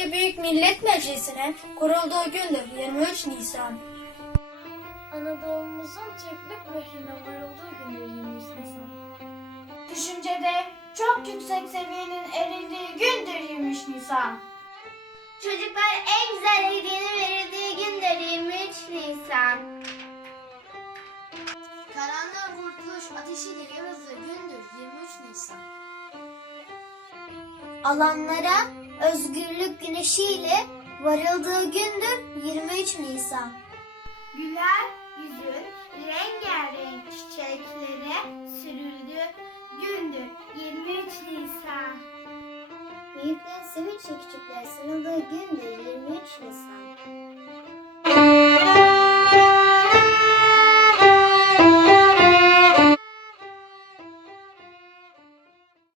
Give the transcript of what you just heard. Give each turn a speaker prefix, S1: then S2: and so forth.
S1: Türkiye Büyük Millet Meclisi'nin kurulduğu gündür 23 Nisan.
S2: Anadolu'muzun Türklük mührüne vurulduğu gündür 23 Nisan.
S3: Düşüncede çok yüksek seviyenin erildiği gündür 23 Nisan.
S4: Çocuklar en güzel hediyenin verildiği gündür 23 Nisan.
S5: Karanlığın kurtuluş ateşiyle yanıldığı gündür 23 Nisan.
S4: Alanlara özgürlük güneşiyle varıldığı gündür 23 Nisan.
S3: Güler yüzün rengarenk çiçeklere sürüldüğü gündür 23 Nisan.
S4: Büyüklerin sevinçle küçüklerin sarıldığı gündür 23 Nisan.